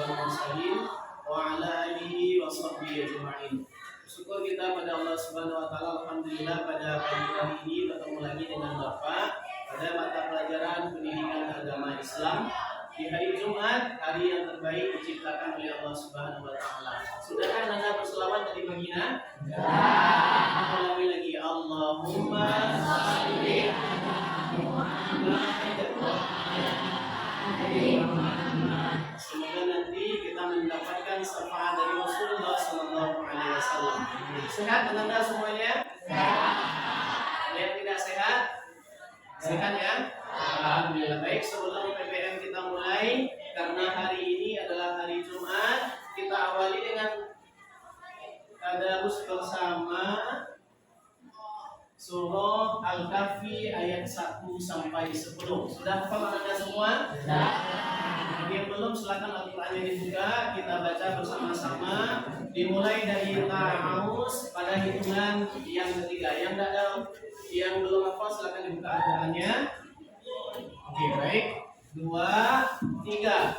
wal mursalin wa ala alihi wa sahbihi ajma'in. Syukur kita pada Allah Subhanahu wa taala, alhamdulillah pada pagi hari ini bertemu lagi dengan Bapak pada mata pelajaran pendidikan agama Islam di hari Jumat, hari yang terbaik diciptakan oleh Allah Subhanahu wa taala. Sudahkah Anda berselawat tadi pagi-nya? Ya. Ulangi lagi, Allahumma shalli ala Muhammad. Semoga nanti kita mendapatkan syafaat dari Rasulullah Sallallahu Alaihi Wasallam. Sehat Anda semuanya? Sehat. Ada yang tidak sehat? Sehat ya? Alhamdulillah. Baik, sebelum PPM kita mulai, karena hari ini adalah hari Jumat, kita awali dengan tadarus bersama surah Al-Kahfi ayat 1 sampai 10. Sudah hafal Anda semua? Sudah. Bagi yang belum, silakan Al-Qur'annya dibuka, kita baca bersama-sama. Dimulai dari ta'awuz pada hitungan yang ketiga. Yang belum hafal silakan dibuka Al-Qur'annya. Oke, baik. 2, 3.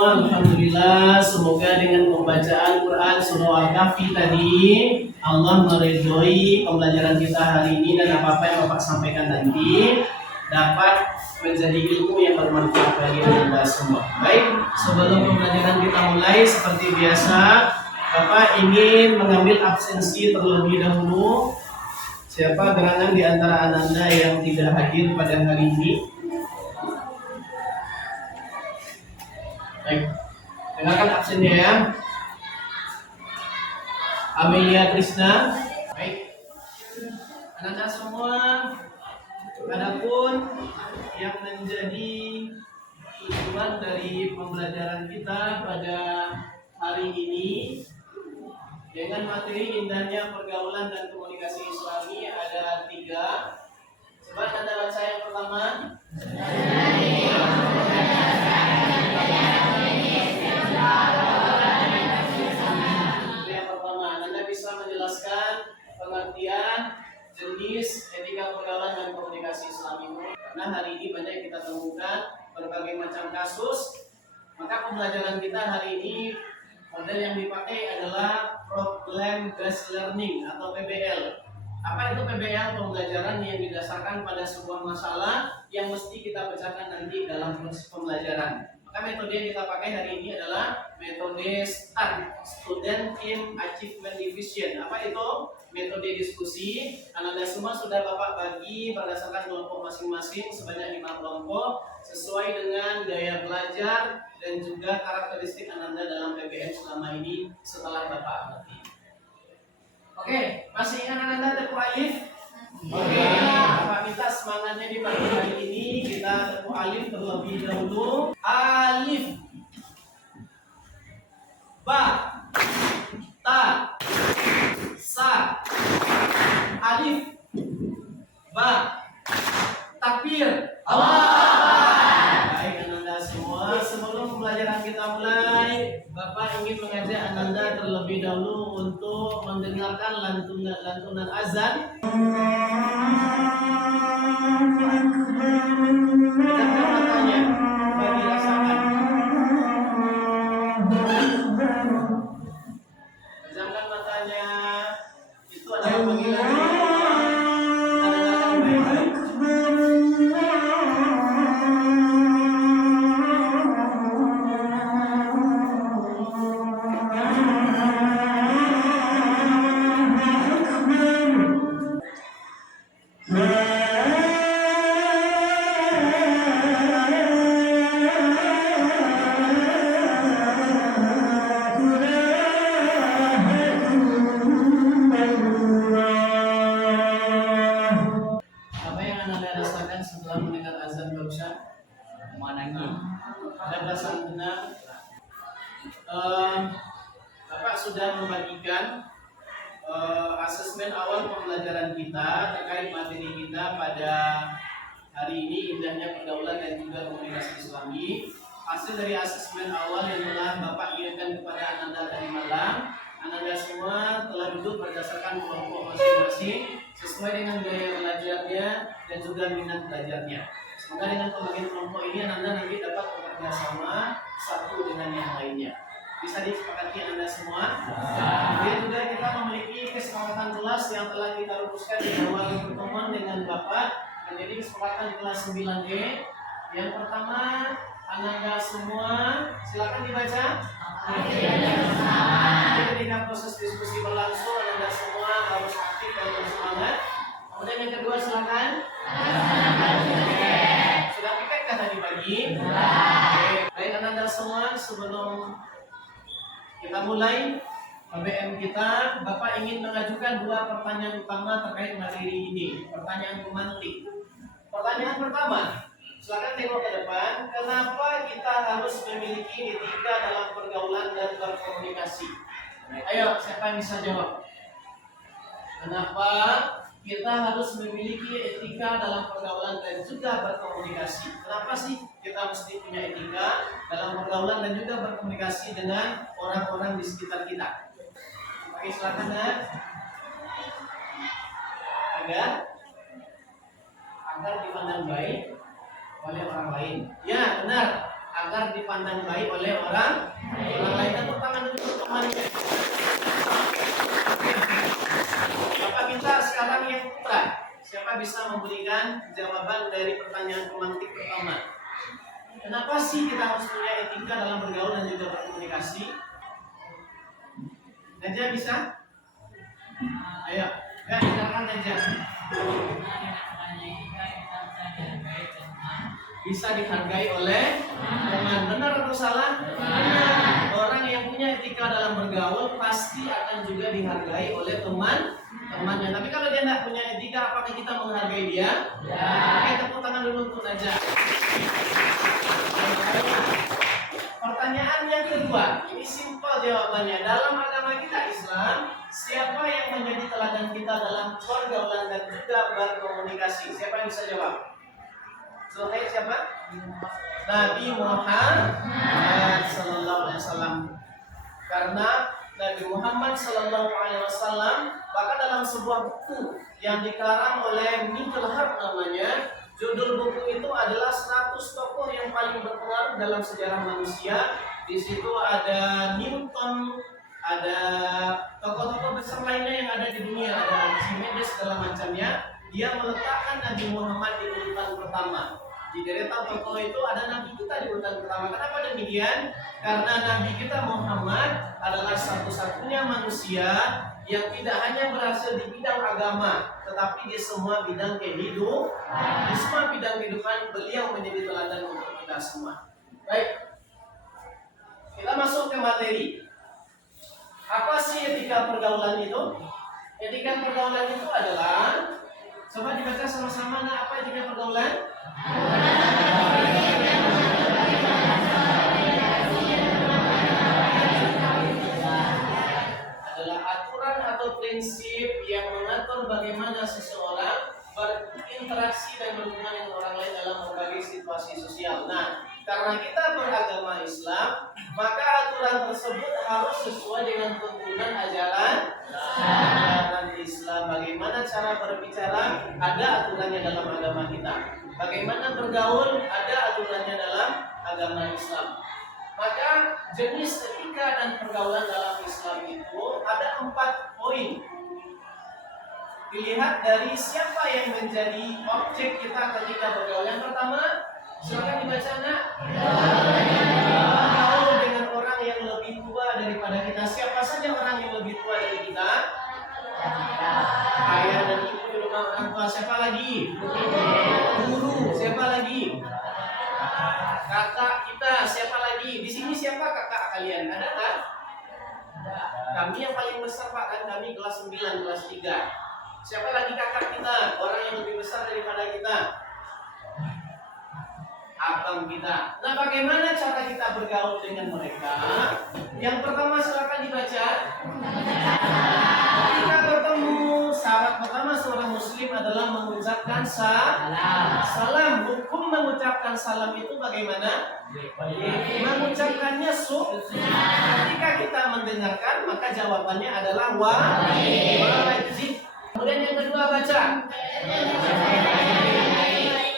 Alhamdulillah, semoga dengan pembacaan Quran surah Al-Kahfi tadi Allah meridhoi pembelajaran kita hari ini, dan apa-apa yang Bapak sampaikan nanti dapat menjadi ilmu yang bermanfaat bagi Anda semua. Baik, sebelum pembelajaran kita mulai, seperti biasa Bapak ingin mengambil absensi terlebih dahulu. Siapa gerangan di antara Anda yang tidak hadir pada hari ini? Baik, dengarkan absennya ya. Amelia Krishna. Baik, Anda semua, adapun yang menjadi tujuan dari pembelajaran kita pada hari ini dengan materi indahnya pergaulan dan komunikasi Islami ada 3. Coba Anda baca yang pertama. Pengertian jenis etika pergaulan dan komunikasi Islam itu, karena hari ini banyak kita temukan berbagai macam kasus. Maka pembelajaran kita hari ini, model yang dipakai adalah problem based learning atau PBL. Apa itu PBL? Pembelajaran yang didasarkan pada sebuah masalah yang mesti kita bacakan nanti dalam proses pembelajaran. Maka metode yang kita pakai hari ini adalah metode STAR, Student Team Achievement Division. Apa itu? Metode diskusi. Anda semua sudah Bapak bagi berdasarkan kelompok masing-masing sebanyak 5 kelompok sesuai dengan gaya belajar dan juga karakteristik Anda dalam PBM selama ini setelah Bapak amati. Oke, masih ingat Anda tepuk alif? Oke, Bapak minta semangatnya di pagi hari ini kita tepuk alif terlebih dahulu. Alif, ba, ta, sa, alif, ba, takbir, Allah. Baik Ananda semua, sebelum pembelajaran kita mulai, Bapak ingin mengajak Ananda terlebih dahulu untuk mendengarkan lantunan azan. Pejamkan matanya, bagi rasakan. Pejamkan matanya. Itu adalah panggilan. Kita dengarkan baik-baik. Apa yang Anda rasakan setelah mendengar azan barusan? Menangis. Ada perasaan benar. Bapak sudah membagikan asesmen awal pembelajaran kita terkait materi kita pada hari ini, indahnya pergaulan dan juga komunikasi Islami. Hasil dari asesmen awal yang telah Bapak kirimkan kepada Ananda tadi malam, Ananda semua telah duduk berdasarkan kelompok masing-masing sesuai dengan gaya belajarnya dan juga minat belajarnya. Semoga dengan pembagian kelompok ini Ananda nanti dapat bekerja sama satu dengan yang lainnya. Bisa disepakati Anda semua. Kemudian juga kita memiliki kesepakatan kelas yang telah kita rumuskan di awal pertemuan dengan Bapak menjadi kesepakatan kelas 9E. Yang pertama, Ananda semua silakan dibaca. Ketika proses diskusi berlangsung, Ananda semua harus aktif dan bersemangat. Kemudian yang kedua silakan. Sudah piket tadi pagi? Baik Ananda semua, sebelum kita mulai PBM kita, Bapak ingin mengajukan dua pertanyaan utama terkait materi ini. Pertanyaan pemantik. Pertanyaan pertama, silakan tengok ke depan. Kenapa kita harus memiliki etika dalam pergaulan dan berkomunikasi? Ayo, siapa yang bisa jawab? Kenapa kita harus memiliki etika dalam pergaulan dan juga berkomunikasi? Kenapa sih kita mesti punya etika dalam pergaulan dan juga berkomunikasi dengan orang-orang di sekitar kita? Oke, silakan ya. Agar dipandang baik oleh orang lain. Ya, benar. Agar dipandang baik oleh orang lain. Tepuk tangan dulu untuk temannya. Bapak minta sekarang yang putra. Siapa bisa memberikan jawaban dari pertanyaan pemantik pertama? Kenapa sih kita harus punya etika dalam bergaul dan juga berkomunikasi? Najah bisa? Ayo, silakan Najah. Bisa dihargai oleh teman. Benar atau salah? Benar. Orang yang punya etika dalam bergaul pasti akan juga dihargai oleh temannya. Tapi kalau dia tidak punya etika, apakah kita menghargai dia? Ya. Oke, tepuk tangan dulu untuk Najah. Pertanyaan yang kedua, ini simpel jawabannya. Dalam agama kita Islam, siapa yang menjadi teladan kita dalam pergaulan dan juga berkomunikasi? Siapa yang bisa jawab? Selesai siapa? Nabi Muhammad Sallallahu Alaihi Wasallam. Karena Nabi Muhammad Sallallahu Alaihi Wasallam bahkan dalam sebuah buku yang dikarang oleh Michael Hart namanya, judul buku itu adalah 100 tokoh yang paling berpengaruh dalam sejarah manusia. Di situ ada Newton, ada tokoh-tokoh besar lainnya yang ada di dunia, ada Archimedes segala macamnya. Dia meletakkan Nabi Muhammad di urutan pertama. Di deretan tokoh itu ada Nabi kita di urutan pertama. Kenapa demikian? Karena Nabi kita Muhammad adalah satu-satunya manusia yang tidak hanya berhasil di bidang agama, tetapi di semua bidang kehidupan. Di semua bidang kehidupan beliau menjadi teladan untuk kita semua. Baik, kita masuk ke materi. Apa sih etika pergaulan itu? Etika pergaulan itu adalah, coba dibaca sama-sama, nah apa etika pergaulan? dalam berbagai situasi sosial. Nah, karena kita beragama Islam, maka aturan tersebut harus sesuai dengan tuntunan ajaran Islam. Bagaimana cara berbicara, ada aturannya dalam agama kita. Bagaimana bergaul, ada aturannya dalam agama Islam. Maka jenis etika dan pergaulan dalam Islam itu ada 4 poin. Dilihat dari siapa yang menjadi objek kita ketika bergaul. Yang pertama, silakan dibaca, Nak. Bergaul dengan orang yang lebih tua daripada kita. Siapa saja orang yang lebih tua dari kita? Ayah dan ibu di rumah orang tua. Siapa lagi? Guru. Siapa lagi? Kakak kita. Siapa lagi? Di sini siapa kakak kalian? Ada kan? Kami yang paling besar, Pak, kan kami kelas 9, kelas 3. Siapa lagi kakak kita? Orang yang lebih besar daripada kita. Abang kita. Nah, bagaimana cara kita bergaul dengan mereka? Yang pertama, silakan dibaca. Kita bertemu, syarat pertama seorang muslim adalah mengucapkan salam. Hukum mengucapkan salam itu bagaimana? Mengucapkannya ketika kita mendengarkan, maka jawabannya adalah wajib. Kemudian yang kedua, baca.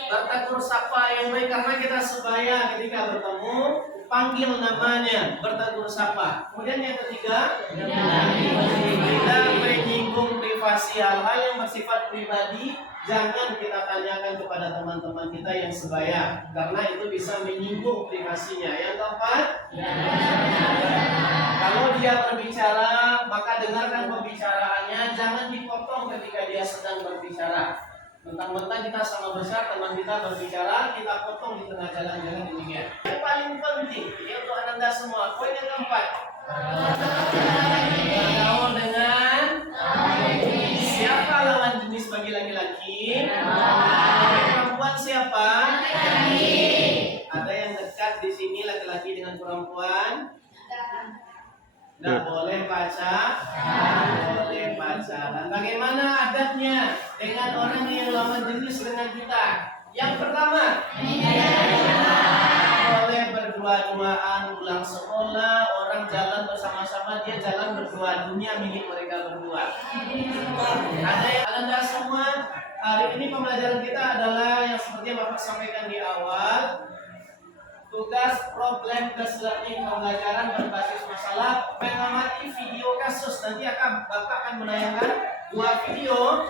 Bertegur sapa yang baik, karena kita sebaya ketika bertemu, panggil namanya, bertegur sapa. Kemudian yang ketiga, tidak menyinggung privasi, hal-hal yang bersifat pribadi jangan kita tanyakan kepada teman-teman kita yang sebaya, karena itu bisa menyinggung privasinya. Yang keempat, kalau dia berbicara, maka dengarkan pembicaraannya, jangan dipotong ketika dia sedang berbicara. Mentang-mentang kita sama besar, teman kita berbicara, kita potong di tengah jalan, jangan demikian. Yang paling penting, ini untuk Anda semua, poin yang keempat, bergaul dengan siapa lawan jenis bagi laki-laki? Perempuan siapa? Ada yang dekat di sini laki-laki dengan perempuan? Tidak boleh boleh pacaran. Bagaimana adabnya dengan orang yang lawan jenis dengan kita? Yang pertama, boleh berdua-duaan pulang sekolah, orang jalan bersama-sama, dia jalan berdua, dunia milik mereka berdua. Ada yang Anda semua, hari ini pembelajaran kita adalah yang seperti yang Bapak sampaikan di awal. Tugas problem learning pembelajaran berbasis masalah mengamati video kasus. Nanti Bapak akan menayangkan 2 video,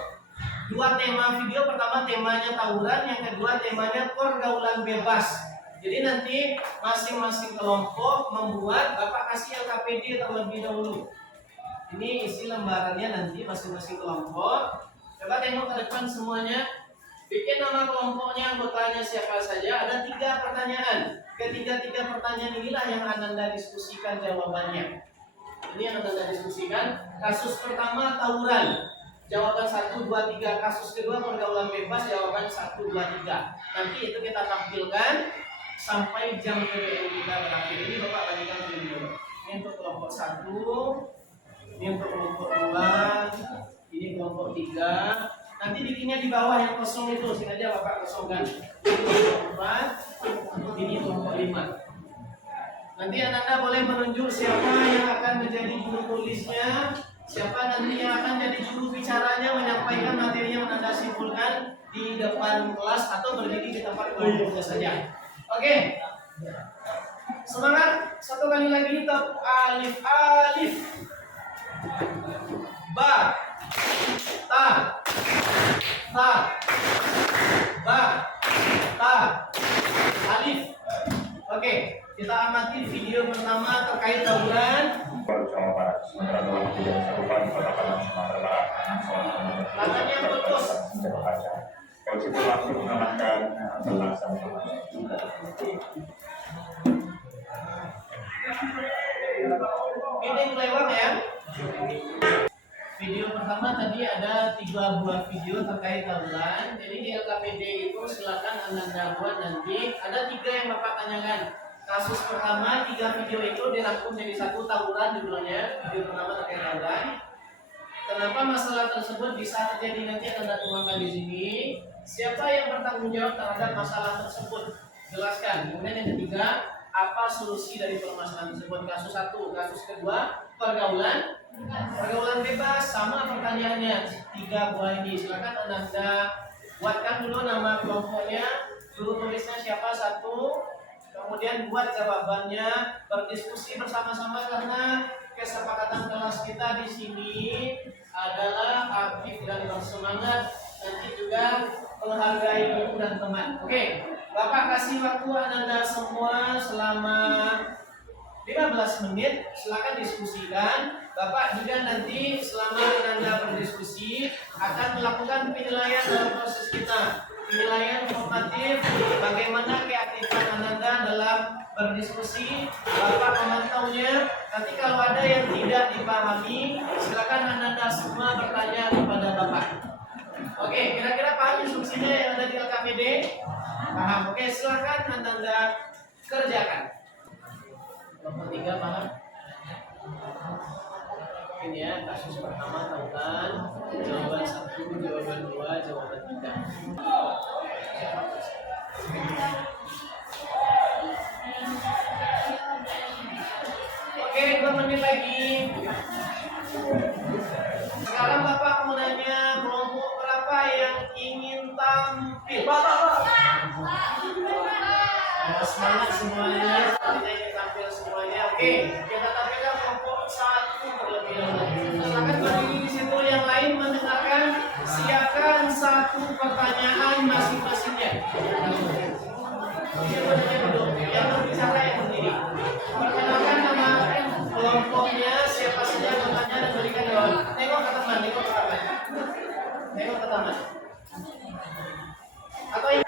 2 tema video. Pertama temanya tawuran, yang kedua temanya pergaulan bebas. Jadi nanti masing-masing kelompok membuat, Bapak kasih LKPD terlebih dahulu. Ini isi lembarannya nanti masing-masing kelompok. Coba tengok ke depan semuanya. Bikin nama kelompoknya, anggotanya siapa saja. Ada 3 pertanyaan. Ketiga-tiga pertanyaan inilah yang Anda diskusikan jawabannya. Ini yang Anda diskusikan. Kasus pertama tawuran, jawaban 1, 2, 3. Kasus kedua pergaulan bebas, jawaban 1, 2, 3. Nanti itu kita tampilkan sampai jam PBN kita berakhir. Ini Bapak bagikan video. Ini untuk kelompok 1, ini untuk kelompok 2, ini kelompok 3. Nanti bikinnya di bawah yang kosong itu, sengaja Bapak kosongkan. Ini kelompok 4, ini kelompok 5. Nanti Anda boleh menunjuk siapa yang akan menjadi guru tulisnya, siapa nanti yang akan jadi juru bicaranya, menyampaikan materi yang Anda simpulkan di depan kelas atau berdiri di tempat kelompoknya saja. Oke. Semangat, satu kali lagi. Alif, alif. Ba, ta, ta, ba, ta, alif. Oke, kita amati video pertama terkait tawuran. Matanya putus. Kalau situ langsung mengamankan belasan. Ini lewat ya. Video pertama tadi ada 3 buah video terkait tawuran. Jadi di LKPD itu silakan Anda buat nanti. Ada 3 yang Bapak tanyakan. Kasus pertama, 3 video itu dirangkum jadi 1 tawuran judulnya. Video pertama terkait tawuran. Kenapa masalah tersebut bisa terjadi nanti akan Anda tuangkan di sini. Siapa yang bertanggung jawab terhadap masalah tersebut? Jelaskan. Kemudian yang ketiga, apa solusi dari permasalahan tersebut? Kasus satu, kasus kedua, pergaulan. Pergaulan bebas sama pertanyaannya. 3 buah ini. Silakan Anda buatkan dulu nama kelompoknya, juru tulisnya siapa satu, kemudian buat jawabannya, berdiskusi bersama-sama karena kesepakatan kelas kita di sini adalah aktif dan bersemangat, nanti juga menghargai guru dan teman. Oke, Bapak kasih waktu Anda semua selama 15 menit, silakan diskusikan. Bapak juga nanti selama Anda berdiskusi akan melakukan penilaian dalam proses kita. Penilaian formatif, bagaimana keaktifan Anda dalam berdiskusi. Bapak memantaunya. Nanti kalau ada yang tidak dipahami, silakan Anda semua bertanya kepada Bapak. Oke, kira-kira paham instruksinya yang ada di LKPD? Paham. Oke, silakan Anda kerjakan. Kelompok 3 paham? Ini ya, kasus pertama tentang jawaban 1, jawaban 2, jawaban 3. Oke, 2 menit lagi. Sekarang Bapak mau nanya kelompok berapa yang ingin tampil? Semangat semuanya, sepertinya ingin tampil semuanya. Oke, kita tampilkan kelompok 1 terlebih dahulu. Silakan berdiri di situ, yang lain mendengarkan. Siapkan 1 pertanyaan masing-masingnya. Yang berbicara yang berdiri. Perkenalkan nama kelompoknya, siapa saja bertanya dan berikan jawaban. Tengok ke teman, tengok ke teman. Tengok ke teman. Atau yang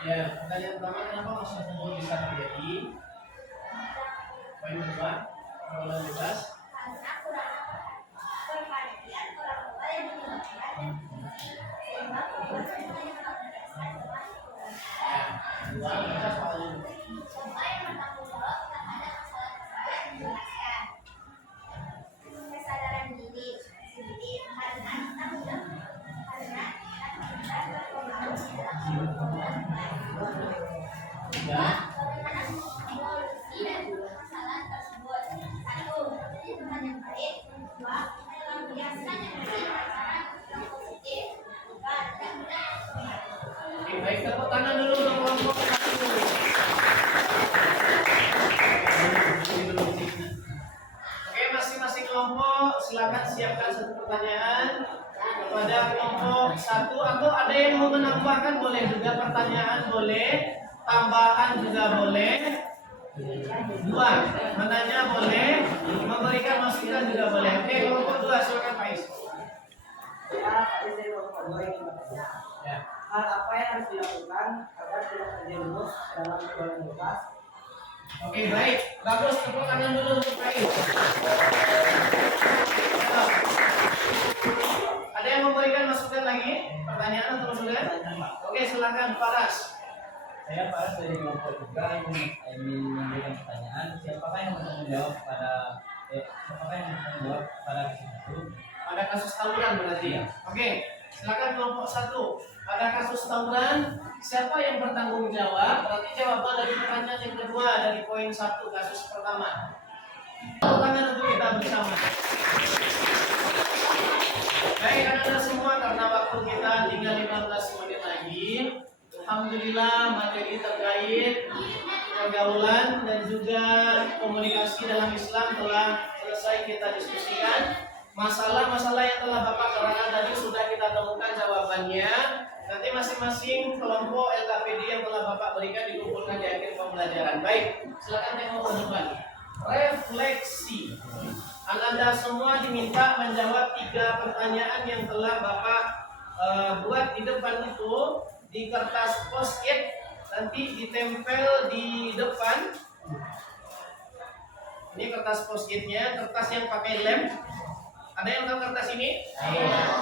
ya, pertanyaan pertama, kenapa masalah tersebut bisa terjadi? Poin kedua, pergaulan bebas. Karena kurang perhatian orang tua yang menyebabkan sehingga perbuatan yang melampiaskan Ya, kedua, kita soalnya. semua yang bertanggung jawab terhadap masalah tersebut menjelaskan kesadaran diri sendiri karena kita mudah berpengaruh dalam Ya. bagaimana solusi dari permasalahan tersebut. 1. Menjadi teman yang baik. 2. Melampiaskan emosi cara yang positif. 3. Tidak mudah Oke, baik, tepuk tangan dulu untuk kelompok 1. Oke, masing-masing kelompok silakan siapkan 1 pertanyaan kepada kelompok 1, atau ada yang mau menambahkan boleh juga, pertanyaan boleh, tambahan juga boleh. 2, menanya boleh, memberikan masukan juga boleh. Oke, kelompok 2 silakan Pak Is. Ya. Hal apa yang harus dilakukan agar tidak terjadi lulus dalam pergaulan bebas? Oke, baik, bagus, tepuk tangan dulu untuk Pak Is. Ada yang memberikan masukan lagi? Pertanyaan atau masukan? Oke, silakan Paras. Saya Faras dari kelompok 3 ingin memberikan pertanyaan, siapakah yang bertanggung jawab pada kasus itu? Ada kasus tawuran berarti ya. Oke, silakan kelompok 1. Ada kasus tawuran, siapa yang bertanggung jawab? Berarti jawaban dari pertanyaan yang kedua dari poin 1 kasus pertama. Tepuk tangan untuk kita bersama. Baik, anak-anak semua, karena waktu kita tinggal 15 menit lagi. Alhamdulillah, materi terkait pergaulan dan juga komunikasi dalam Islam telah selesai kita diskusikan. Masalah-masalah yang telah Bapak terangkan tadi sudah kita temukan jawabannya. Nanti masing-masing kelompok LKPD yang telah Bapak berikan dikumpulkan di akhir pembelajaran. Baik, silakan tengok ke depan. Refleksi. Anda semua diminta menjawab 3 pertanyaan yang telah Bapak buat di depan itu di kertas post-it, nanti ditempel di depan. Ini kertas post-itnya, kertas yang pakai lem. Ada yang tahu kertas ini?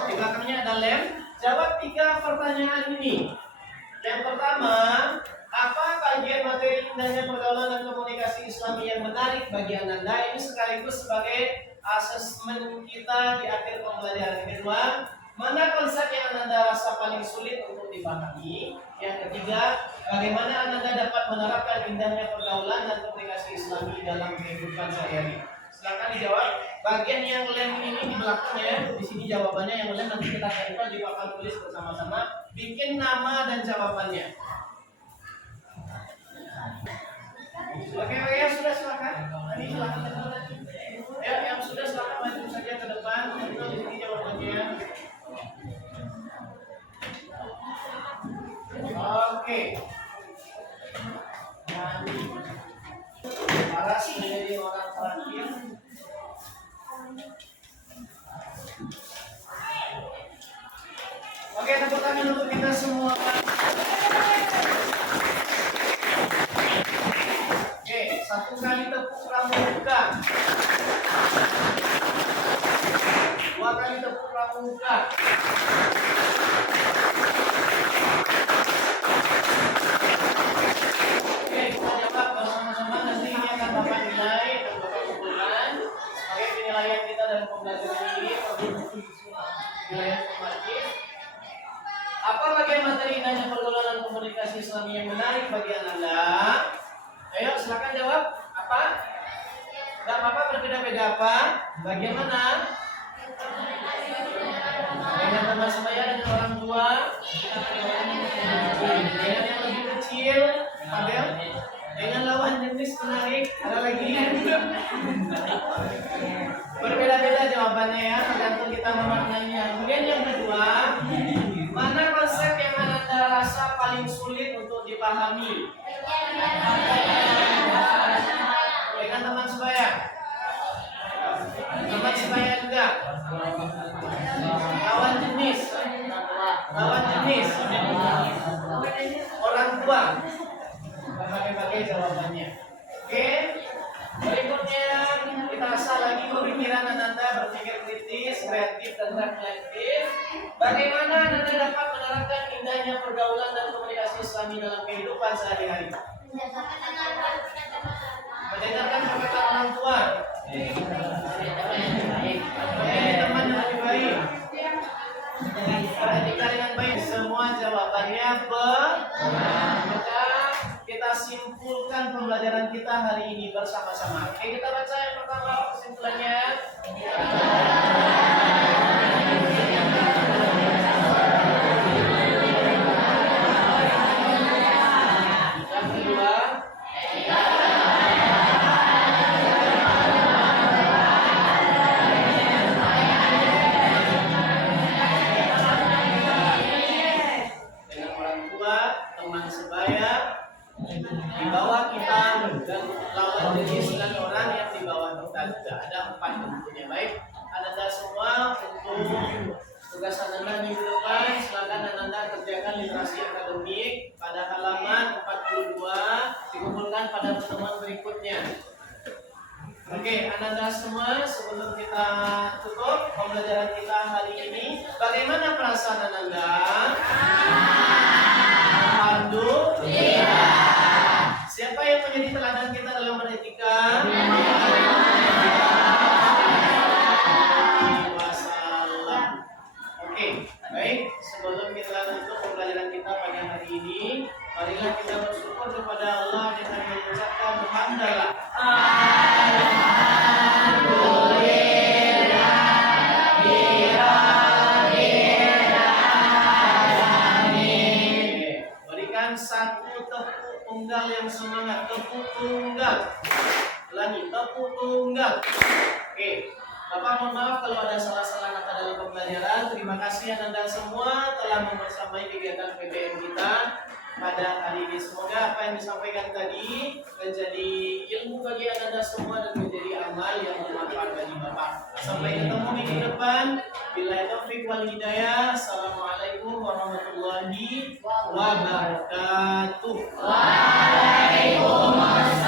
Di belakangnya ada lem. Jawab 3 pertanyaan ini. Yang pertama, apa kajian materi indahnya pergaulan dan komunikasi Islami yang menarik bagi Ananda? Ini sekaligus sebagai asesmen kita di akhir pembelajaran. Yang kedua, mana konsep yang Ananda rasa paling sulit untuk dipahami? Yang ketiga, bagaimana Ananda dapat menerapkan indahnya pergaulan dan komunikasi Islami dalam kehidupan sehari-hari? Silakan dijawab. Bagian yang lem ini di belakangnya, di sini jawabannya. Yang lem nanti kita tempel di papan tulis bersama-sama. Bikin nama dan jawabannya. Oke, ya sudah silakan. Ini silakan teman-teman. Ya, yang sudah silakan maju saja ke depan. Untuk di sini jawabannya. Oke. Paras menjadi orang terakhir. Oke, tepuk tangan untuk kita semua. Oke, 1 kali tepuk pramuka. 2 kali tepuk pramuka. Oke, kita jawab bersama-sama. Nanti ini akan Bapak nilai dan Bapak kumpulkan sebagai penilaian kita dalam pembelajaran ini. Penilaian formatif. Apa bagian materi indahnya pergaulan dan komunikasi Islami yang menarik bagi Anda? Ayo silakan jawab. Apa? Gak apa-apa, berbeda-beda apa? Bagaimana? Dengan teman sebaya, dengan orang tua, dengan yang lebih kecil, Abel, dengan lawan jenis menarik, ada lagi? Berbeda-beda jawabannya ya, tergantung kita memaknainya. Kemudian yang kedua, mana konsep yang Anda rasa paling sulit untuk dipahami? Dengan teman sebaya. Teman sebaya juga. Lawan jenis. Lawan jenis. Orang tua. Berbagai-bagai jawabannya. Oke. Berikutnya kita asal lagi pemikiran Anda berpikir kritis, kreatif, dan reflektif. Bagaimana Anda dapat menerapkan indahnya pergaulan dan komunikasi Islami dalam kehidupan sehari-hari? Mendengarkan perkataan orang tua. Menjadi teman yang lebih baik. Perhatikan dengan baik. Semua jawabannya benar. Maka kita simpulkan pembelajaran kita hari ini bersama-sama. Oke, kita baca yang pertama kesimpulannya. Yang kedua, dengan orang tua, teman sebaya, di bawah kita, dan lawan jenis dan orang yang di bawah kita juga. Ada 4 bentuknya. Baik, Anda semua untuk tugas Anda minggu depan, silakan Anda kerjakan literasi akademik pada halaman 42, dikumpulkan pada pertemuan berikutnya. Oke, Anda semua, sebelum kita tutup pembelajaran kita hari ini, bagaimana perasaan Anda? Alhamdulillah. Siapa yang menjadi teladan kita dalam beretika? Wassalam. Oke, baik. Sebelum kita lanjut pembelajaran kita pada hari ini, marilah kita bersyukur kepada Allah dengan mengucapkan hamdalah. Berikan satu tepuk tunggal yang semangat. Tepuk tunggal. Ulangi, tepuk tunggal. Oke, Bapak mohon maaf kalau ada salah-salah kata dalam pembelajaran. Terima kasih Anda semua telah membersamai kegiatan PBM kita pada hari ini. Semoga apa yang disampaikan tadi menjadi ilmu bagi Anda semua dan menjadi amal yang bermanfaat bagi Bapak. Sampai ketemu minggu depan. Billahi taufiq wal hidayah. Assalamualaikum warahmatullahi wabarakatuh. Waalaikumsalam.